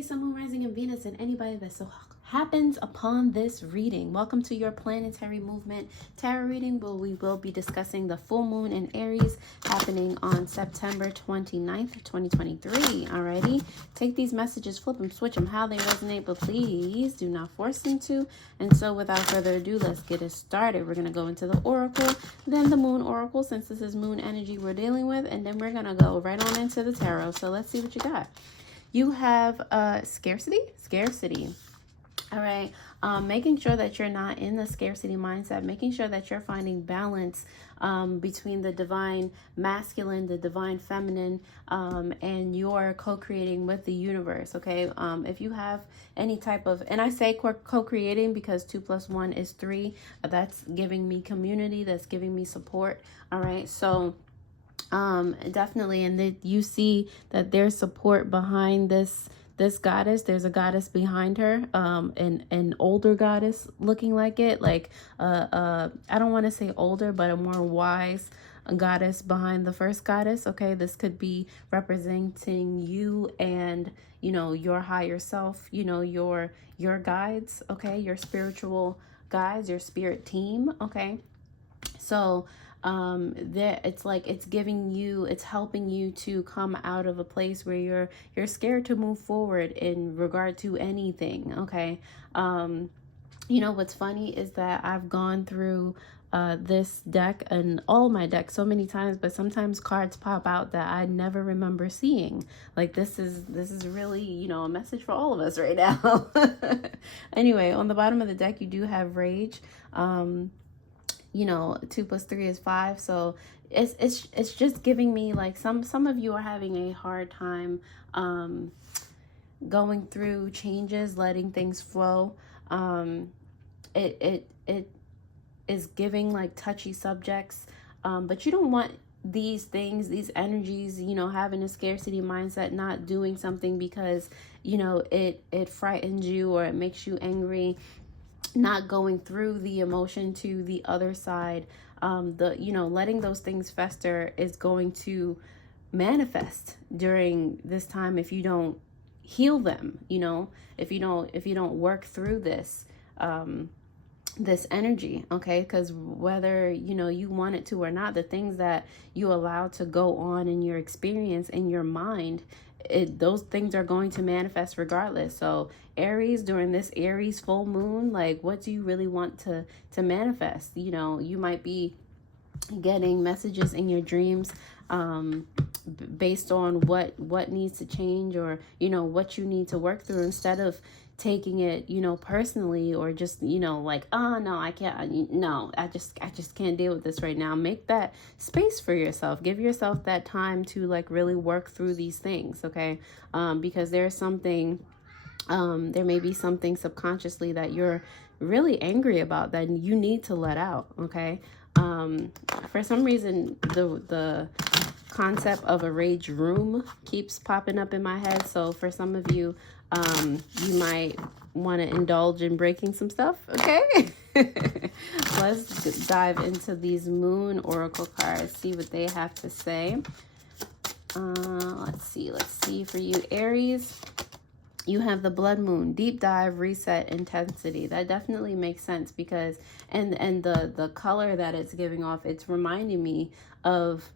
Aries, Sun, Moon, Rising, and Venus, and anybody that so happens upon this reading. Welcome to your planetary movement tarot reading, where we will be discussing the full moon in Aries happening on September 29th, 2023. Alrighty, take these messages, flip them, switch them how they resonate, but please do not force them to. And so without further ado, let's get it started. We're going to go into the oracle, then the moon oracle, since this is moon energy we're dealing with, and then we're going to go right on into the tarot. So let's see what you got. You have scarcity. All right. Making sure that you're not in the scarcity mindset, making sure that you're finding balance between the divine masculine, the divine feminine, and you're co-creating with the universe. Okay. If you have any type of, and I say co-creating because 2 + 1 is 3. That's giving me community. That's giving me support. All right. So definitely, and that you see that there's support behind this goddess. There's a goddess behind her, an older goddess looking like it, like I don't want to say older, but a more wise goddess behind the first goddess. Okay, this could be representing you and, you know, your higher self, you know, your guides, okay, your spiritual guides, your spirit team. Okay, so that it's like it's giving you, it's helping you to come out of a place where you're scared to move forward in regard to anything. Okay. You know what's funny is that I've gone through this deck and all my decks so many times, but sometimes cards pop out that I never remember seeing. Like this is really, you know, a message for all of us right now. Anyway, on the bottom of the deck you do have rage. You know, 2 + 3 is 5. So it's just giving me like some of you are having a hard time going through changes, letting things flow. It is giving like touchy subjects, but you don't want these things, these energies, you know, having a scarcity mindset, not doing something because, you know, it frightens you or it makes you angry, not going through the emotion to the other side. You know, letting those things fester is going to manifest during this time if you don't heal them, you know, if you don't work through this this energy. Okay, because whether, you know, you want it to or not, the things that you allow to go on in your experience, in your mind, those things are going to manifest regardless. So Aries, during this Aries full moon, like what do you really want to manifest? You know, you might be getting messages in your dreams based on what needs to change, or, you know, what you need to work through, instead of taking it, you know, personally, or just, you know, like, oh no, I can't, no, I just can't deal with this right now. Make that space for yourself. Give yourself that time to like really work through these things. Okay. Because there's something, there may be something subconsciously that you're really angry about that you need to let out. Okay. For some reason, the concept of a rage room keeps popping up in my head. So for some of you, you might want to indulge in breaking some stuff. Okay. Let's dive into these moon oracle cards, see what they have to say. Let's see for you, Aries. You have the blood moon, deep dive, reset, intensity. That definitely makes sense because, and the color that it's giving off, it's reminding me of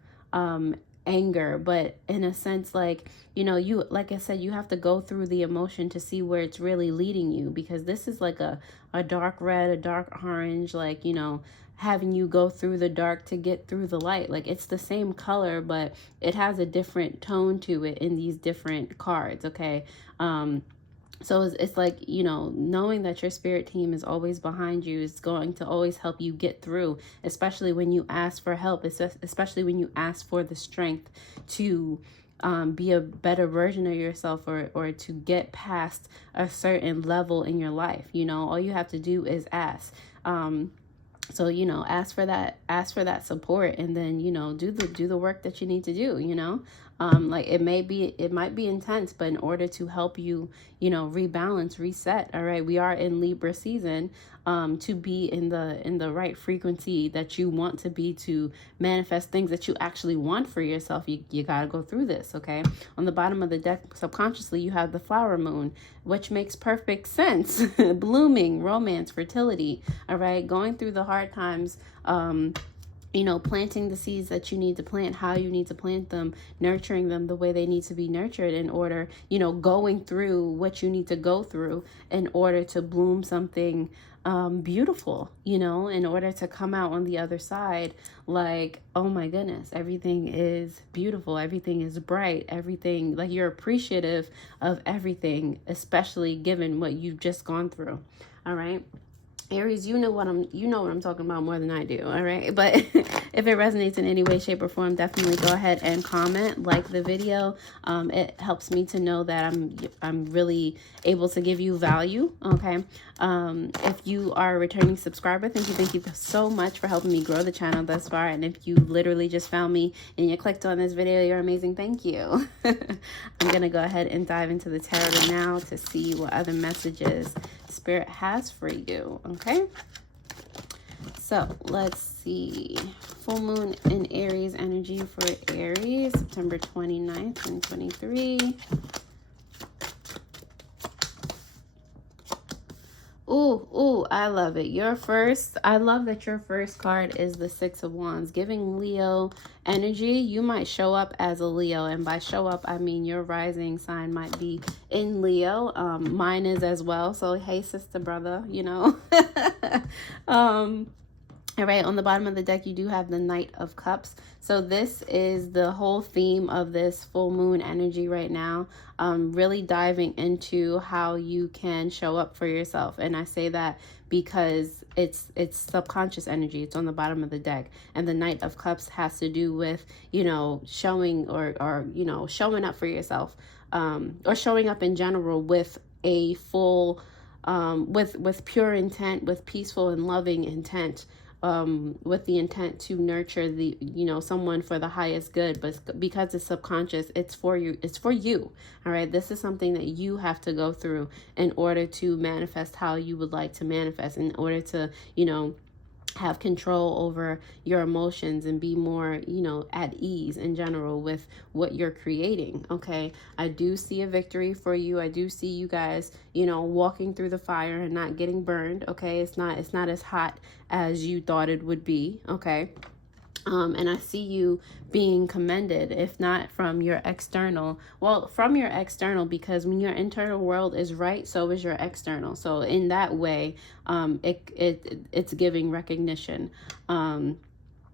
anger, but in a sense, like, you know, you, like I said, you have to go through the emotion to see where it's really leading you, because this is like a dark red, a dark orange, like, you know, having you go through the dark to get through the light. Like it's the same color, but it has a different tone to it in these different cards. Okay. So it's like, you know, knowing that your spirit team is always behind you is going to always help you get through, especially when you ask for help, especially when you ask for the strength to be a better version of yourself, or to get past a certain level in your life. You know, all you have to do is ask. So, you know, ask for that support, and then, you know, do the work that you need to do, you know. Like it might be intense, but in order to help you, you know, rebalance, reset. All right, we are in Libra season, to be in the right frequency that you want to be, to manifest things that you actually want for yourself. You got to go through this. Okay, on the bottom of the deck, subconsciously, you have the flower moon, which makes perfect sense. Blooming, romance, fertility. All right, going through the hard times, you know, planting the seeds that you need to plant, how you need to plant them, nurturing them the way they need to be nurtured in order, you know, going through what you need to go through in order to bloom something beautiful, you know, in order to come out on the other side like, oh my goodness, everything is beautiful, everything is bright, everything, like you're appreciative of everything, especially given what you've just gone through. All right, Aries, you know what I'm talking about more than I do. All right, but if it resonates in any way, shape, or form, definitely go ahead and comment, like the video. It helps me to know that I'm really able to give you value. Okay, if you are a returning subscriber, thank you so much for helping me grow the channel thus far. And if you literally just found me and you clicked on this video, you're amazing. Thank you. I'm gonna go ahead and dive into the tarot now to see what other messages Spirit has for you. Okay, so let's see. Full moon in Aries energy for Aries, September 29th, 2023. Ooh, I love it. I love that your first card is the Six of Wands, giving Leo energy. You might show up as a Leo, and by show up, I mean your rising sign might be in Leo. Mine is as well. So, hey, sister, brother, you know. All right, on the bottom of the deck, you do have the Knight of Cups. So this is the whole theme of this full moon energy right now. Really diving into how you can show up for yourself. And I say that because it's subconscious energy. It's on the bottom of the deck. And the Knight of Cups has to do with, you know, showing or you know, showing up for yourself, or showing up in general with a full, with pure intent, with peaceful and loving intent. With the intent to nurture the, you know, someone for the highest good, but because it's subconscious, it's for you. All right. This is something that you have to go through in order to manifest how you would like to manifest, in order to, you know, have control over your emotions and be more, you know, at ease in general with what you're creating. Okay, I do see a victory for you. I do see you guys, you know, walking through the fire and not getting burned. Okay, it's not as hot as you thought it would be. Okay, and I see you being commended, if not from your external, well, from your external, because when your internal world is right, so is your external. So in that way, it's giving recognition.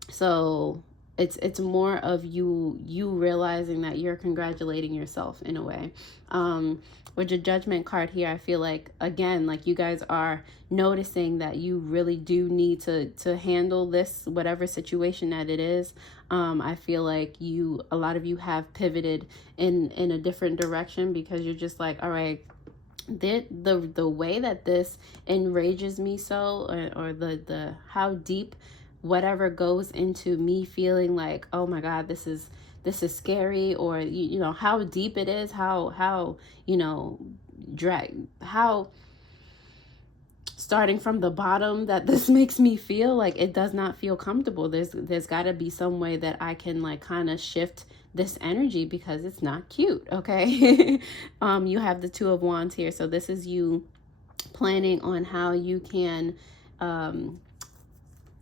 So it's more of you realizing that you're congratulating yourself in a way. With your Judgment card here, I feel like, again, like you guys are noticing that you really do need to handle this, whatever situation that it is. I feel like a lot of you have pivoted in a different direction, because you're just like, all right, the way that this enrages me so, or the how deep whatever goes into me feeling like, oh my God, this is scary, or you know how deep it is, how you know, how starting from the bottom that this makes me feel like it does not feel comfortable. There's got to be some way that I can like kind of shift this energy, because it's not cute. Okay. You have the Two of Wands here, so this is you planning on how you can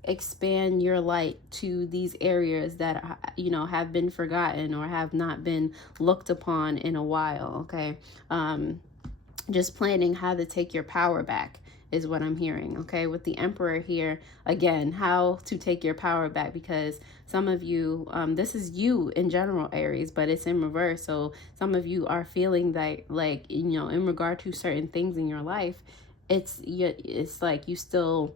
expand your light to these areas that, you know, have been forgotten or have not been looked upon in a while. Okay, just planning how to take your power back is what I'm hearing. Okay, with the Emperor here, again, how to take your power back, because some of you, this is you in general, Aries, but it's in reverse. So some of you are feeling that, like, you know, in regard to certain things in your life, it's like you still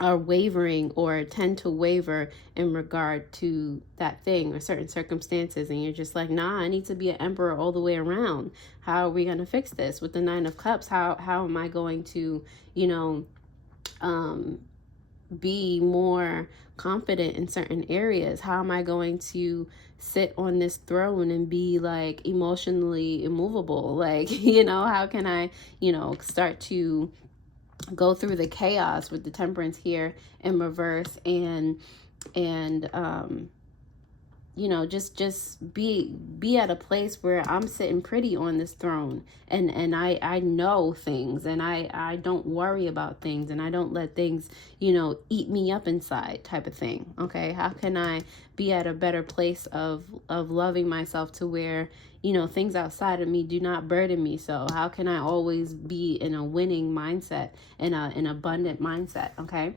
are wavering or tend to waver in regard to that thing or certain circumstances, and you're just like, nah, I need to be an emperor all the way around. How are we going to fix this? With the Nine of Cups, how am I going to, you know, be more confident in certain areas? How am I going to sit on this throne and be like emotionally immovable? Like, you know, how can I, you know, start to go through the chaos with the Temperance here in reverse, and you know, just be at a place where I'm sitting pretty on this throne, and I know things, and I don't worry about things, and I don't let things, you know, eat me up inside, type of thing. Okay, how can I be at a better place of loving myself to where, you know, things outside of me do not burden me? So how can I always be in a winning mindset, in an abundant mindset? Okay,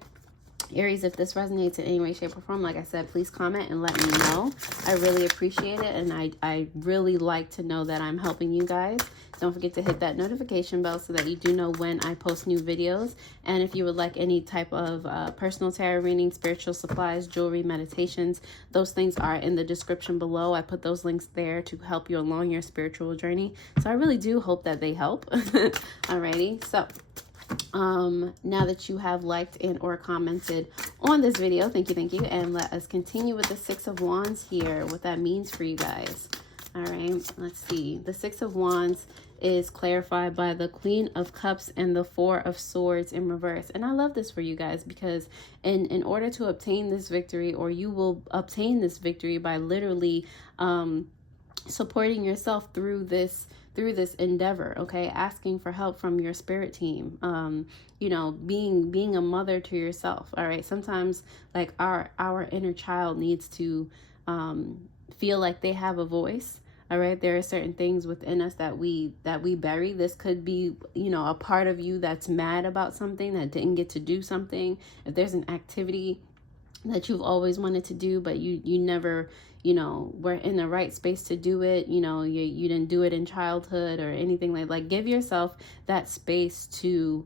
Aries, if this resonates in any way, shape, or form, like I said, please comment and let me know. I really appreciate it, and I really like to know that I'm helping you guys. Don't forget to hit that notification bell so that you do know when I post new videos. And if you would like any type of personal tarot reading, spiritual supplies, jewelry, meditations, those things are in the description below. I put those links there to help you along your spiritual journey. So I really do hope that they help. Alrighty, so now that you have liked and or commented on this video, thank you, and let us continue with the Six of Wands here, what that means for you guys. All right, let's see. The Six of Wands is clarified by the Queen of Cups and the Four of Swords in reverse. And I love this for you guys, because in order to obtain this victory, or you will obtain this victory by literally supporting yourself through this endeavor. Okay, asking for help from your spirit team, you know, being a mother to yourself. All right, sometimes like our inner child needs to feel like they have a voice. All right, there are certain things within us that we bury. This could be, you know, a part of you that's mad about something, that didn't get to do something. If there's an activity that you've always wanted to do, but you never, you know, were in the right space to do it, you know, you didn't do it in childhood or anything like give yourself that space to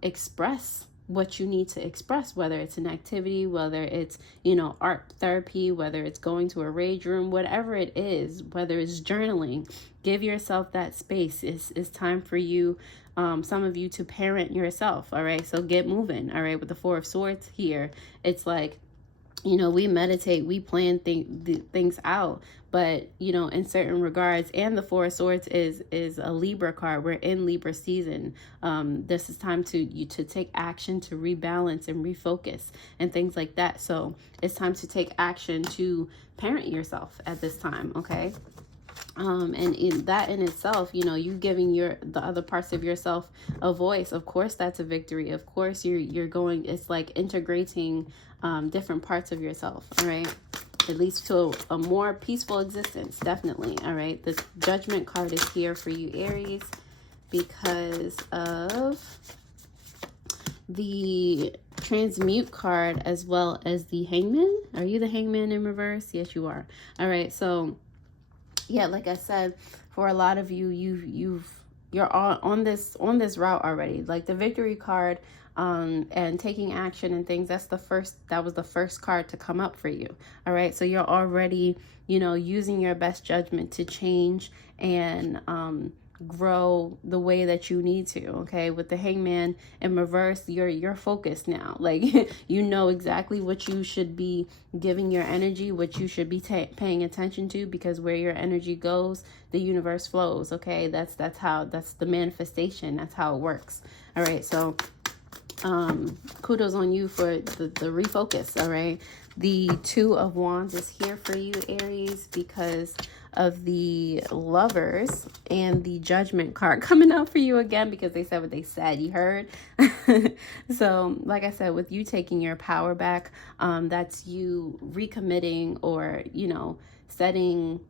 express what you need to express, whether it's an activity, whether it's, you know, art therapy, whether it's going to a rage room, whatever it is, whether it's journaling. Give yourself that space. It's time for you, some of you, to parent yourself. All right, so get moving. All right, with the Four of Swords here, it's like, you know, we meditate, we plan things out, but, you know, in certain regards, and the Four of Swords is a Libra card. We're in Libra season. This is time to take action, to rebalance and refocus and things like that. So it's time to take action to parent yourself at this time. Okay. And in that in itself, you know, you giving the other parts of yourself a voice, of course that's a victory. Of course you're going, it's like integrating different parts of yourself. All right, it leads to a more peaceful existence, definitely. All right, the Judgment card is here for you, Aries, because of the Transmute card as well as the Hangman. Are you the Hangman in reverse? Yes, you are. All right, so yeah, like I said, for a lot of you, you're on this route already. Like the Victory card, and taking action and things. That was the first card to come up for you. All right, so you're already, you know, using your best judgment to change and grow the way that you need to. Okay, with the Hangman in reverse, you're focused now. Like you know exactly what you should be giving your energy, what you should be paying attention to, because where your energy goes, the universe flows. Okay, that's the manifestation. That's how it works. All right, so kudos on you for the refocus. All right, the Two of Wands is here for you, Aries, because of the Lovers and the Judgment card coming out for you again, because they said what they said. You heard? So like I said, with you taking your power back, that's you recommitting, or, you know, setting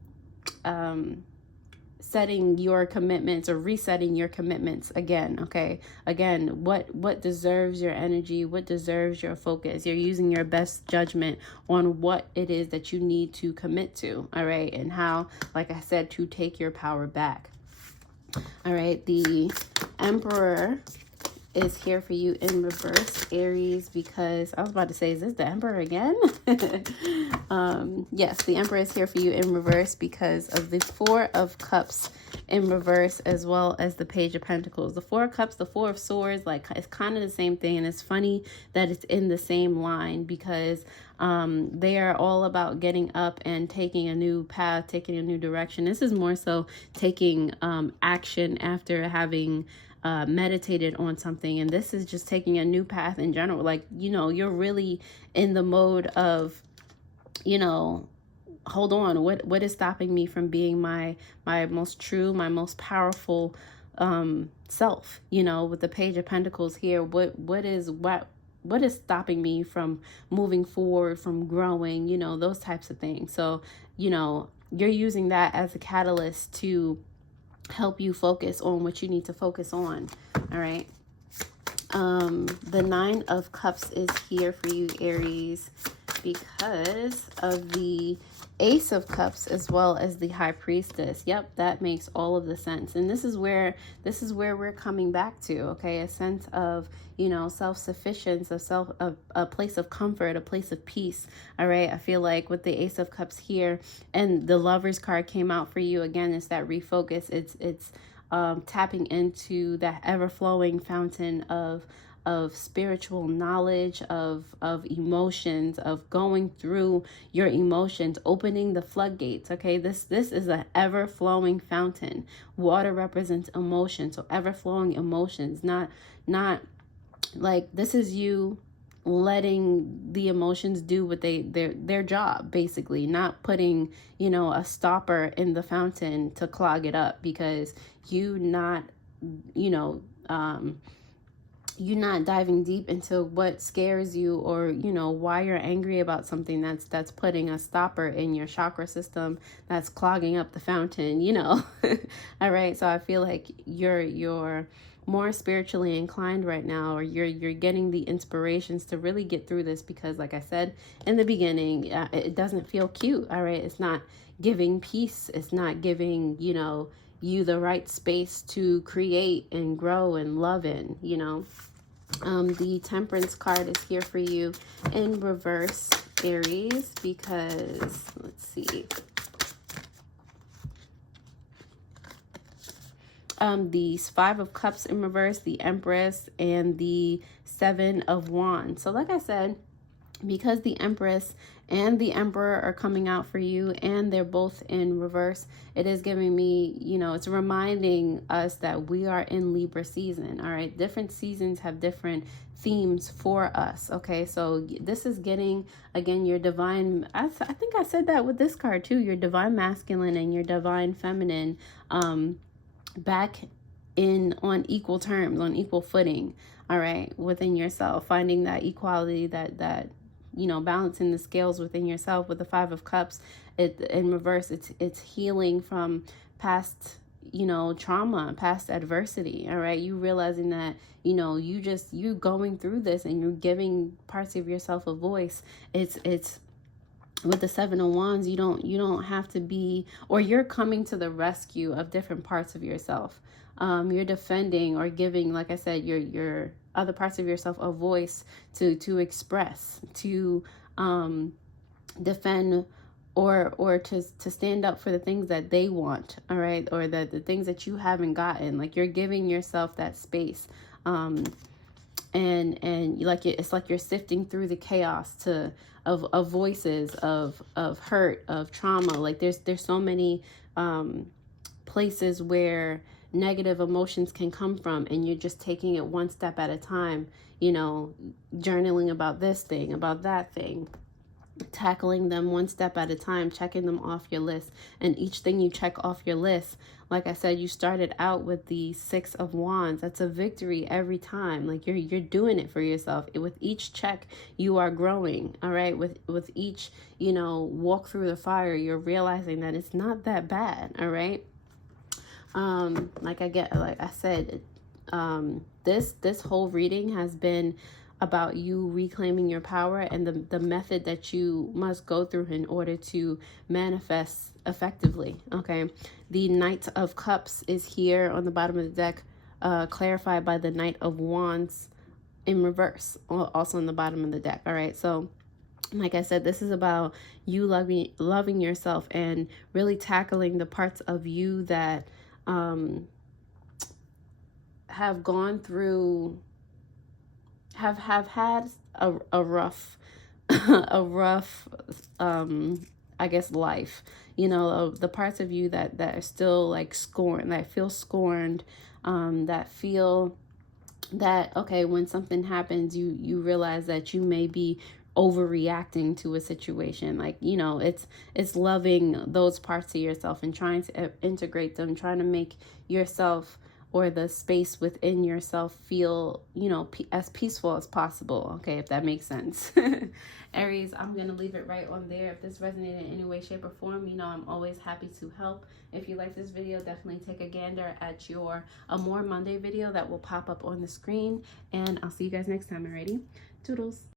your commitments, or resetting your commitments again. Okay, again, what deserves your energy, what deserves your focus. You're using your best judgment on what it is that you need to commit to. All right, and how, like I said, to take your power back. All right, the Emperor is here for you in reverse, Aries, because I was about to say, is this the Emperor again? Yes, the Emperor is here for you in reverse because of the Four of Cups in reverse, as well as the Page of Pentacles. The Four of Cups, the Four of Swords, like it's kind of the same thing. And it's funny that it's in the same line, because they are all about getting up and taking a new path, taking a new direction. This is more so taking action after having meditated on something, and this is just taking a new path in general. Like, you know, you're really in the mode of, you know, hold on, what is stopping me from being my most true, my most powerful self? You know, with the Page of Pentacles here, what is stopping me from moving forward, from growing, you know, those types of things. So, you know, you're using that as a catalyst to help you focus on what you need to focus on. All right. The Nine of Cups is here for you, Aries, because of the Ace of Cups as well as the High Priestess. Yep, that makes all of the sense. And this is where we're coming back to, okay? A sense of, you know, self-sufficiency, of a place of comfort, a place of peace. All right. I feel like with the Ace of Cups here, and the Lovers card came out for you again, it's that refocus. It's tapping into that ever-flowing fountain of spiritual knowledge, of emotions, of going through your emotions, opening the floodgates. Okay, this is an ever-flowing fountain. Water represents emotion, so ever-flowing emotions, not like, this is you letting the emotions do what their job, basically, not putting, you know, a stopper in the fountain to clog it up, because you're not diving deep into what scares you, or, you know, why you're angry about something that's putting a stopper in your chakra system, that's clogging up the fountain, you know. All right. So I feel like you're more spiritually inclined right now, or you're getting the inspirations to really get through this, because like I said in the beginning, it doesn't feel cute. All right. It's not giving peace. It's not giving, you know, you the right space to create and grow and love in, you know. The Temperance card is here for you in reverse, Aries, because let's see. The Five of Cups in reverse, the Empress, and the Seven of Wands. So like I said, because the Empress and the Emperor are coming out for you, and they're both in reverse, it is giving me, you know, it's reminding us that we are in Libra season. All right. Different seasons have different themes for us. Okay. So this is getting, again, your divine, I think I said that with this card too, your divine masculine and your divine feminine, back on equal terms, on equal footing. All right. Within yourself, finding that equality, that you know, balancing the scales within yourself. With the Five of Cups, in reverse, it's healing from past, you know, trauma, past adversity. All right. You realizing that, you know, you going through this, and you're giving parts of yourself a voice. It's with the Seven of Wands, you don't have to be, or you're coming to the rescue of different parts of yourself. You're defending or giving, like I said, your other parts of yourself a voice to express, to defend, or to stand up for the things that they want. All right. Or the things that you haven't gotten. Like, you're giving yourself that space. And it's like you're sifting through the chaos of voices of hurt, of trauma. Like, there's so many places where negative emotions can come from, and you're just taking it one step at a time, you know, journaling about this thing, about that thing, tackling them one step at a time, checking them off your list. And each thing you check off your list, like I said, you started out with the Six of Wands. That's a victory every time. Like, you're doing it for yourself. With each check, you are growing. All right. With each, you know, walk through the fire, you're realizing that it's not that bad. All right. Like I said, this whole reading has been about you reclaiming your power, and the method that you must go through in order to manifest effectively. Okay. The Knight of Cups is here on the bottom of the deck, clarified by the Knight of Wands in reverse, also on the bottom of the deck. All right. So like I said, this is about you loving yourself, and really tackling the parts of you that have gone through, have had a rough a rough I guess life, you know, the parts of you that are still like scorned, that feel scorned, that feel that, okay, when something happens, you realize that you may be overreacting to a situation. Like, you know, it's loving those parts of yourself and trying to integrate them, trying to make yourself or the space within yourself feel, you know, as peaceful as possible. Okay, if that makes sense. Aries, I'm going to leave it right on there. If this resonated in any way, shape, or form, you know, I'm always happy to help. If you like this video, definitely take a gander at your Amore Monday video that will pop up on the screen. And I'll see you guys next time. Alrighty? Toodles.